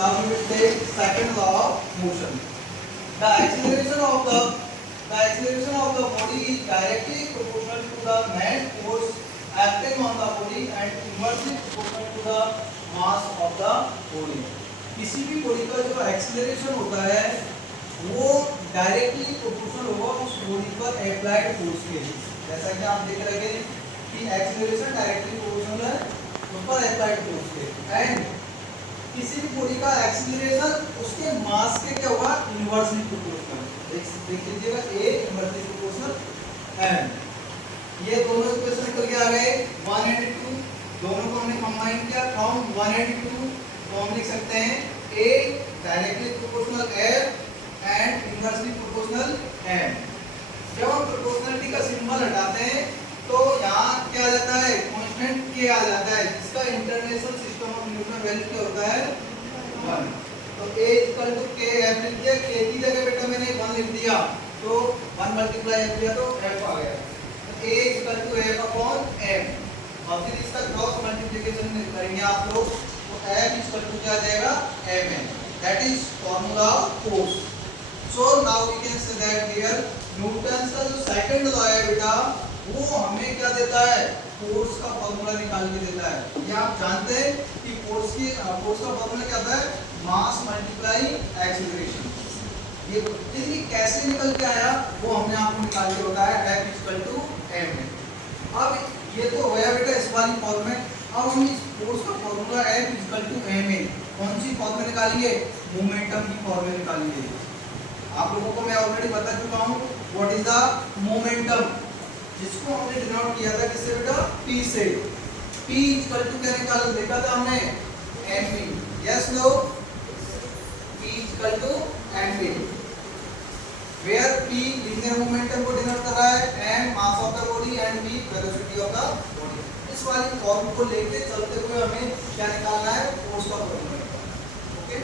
Now we will take second law of motion. The acceleration of the body is directly proportional to the net force acting on the body and inversely proportional to the mass of the body. किसी भी body का जो acceleration होता है वो directly proportional होगा उस body पर अप्लाइड फोर्स के। जैसा कि आप देख रहे हैं कि एक्सीलरेशन डायरेक्टली प्रोपोर्शनल है उस पर अप्लाइड फोर्स के। एंड किसी भी बॉडी का एक्सीलरेशन उसके मास के क्या होगा, इनवर्सली प्रोपोर्शनल। देख लीजिएगा ए इनवर्सली प्रोपोर्शनल एंड ये दोनों इक्वेशन निकल के आ गए 1 एंड 2, दोनों को हमने कंबाइन किया फ्रॉम 1 एंड 2, तो हम लिख सकते हैं A directly proportional F and inversely proportional M. जब हम प्रोपोर्शनलिटी का सिंबल हटाते हैं तो यहाँ क्या आ जाता है, कांस्टेंट के आ जाता है जिसका इंटरनेशनल सिस्टम ऑफ न्यूटन में वैल्यू क्या होता है 1। तो a इक्वल टू के एफ लिख दिया, के की जगह बेटा मैंने 1 लिख दिया तो 1 मल्टीप्लाई एफ दिया तो एफ आ गया। तो a equal to F upon M और फिर इसका क्रॉस मल्टीप्लिकेशन करेंगे आप लोग तो एफ इक्वल टू क्या आ जाएगा M N. That is formula of force. So now we can say that here Newton का जो सेकंड लॉ है बेटा वो हमें क्या देता है, फोर्स का फार्मूला निकाल के देता है। ये आप जानते हैं कि फोर्स का फार्मूला क्या होता है, मास मल्टीप्लाई एक्सीलरेशन। ये देखिए कैसे निकल के आया वो हमने आपको निकाल के बताया F इक्वल टू m। अब ये तो होया बेटा इस वाली फॉर्म में। अब हम इस फोर्स का formula F equal to ma कौन सी फॉर्म में निकालेंगे, मोमेंटम की फॉर्म में निकालेंगे। आप लोगों को मैं ऑलरेडी बता चुका हूँ व्हाट इज द मोमेंटम, जिसको हमने डिनोट किया था किससे बेटा, p से। p इक्वल टू क्या निकाला देखा था हमने, mv। Yes no, p equal to mv where p linear momentum को डिनोट कर रहा है, m mass of the body and v velocity of the body. इस वाली फॉर्म को लेके चलते हुए हमें क्या निकालना है, फोर्स का फॉर्मूला। ओके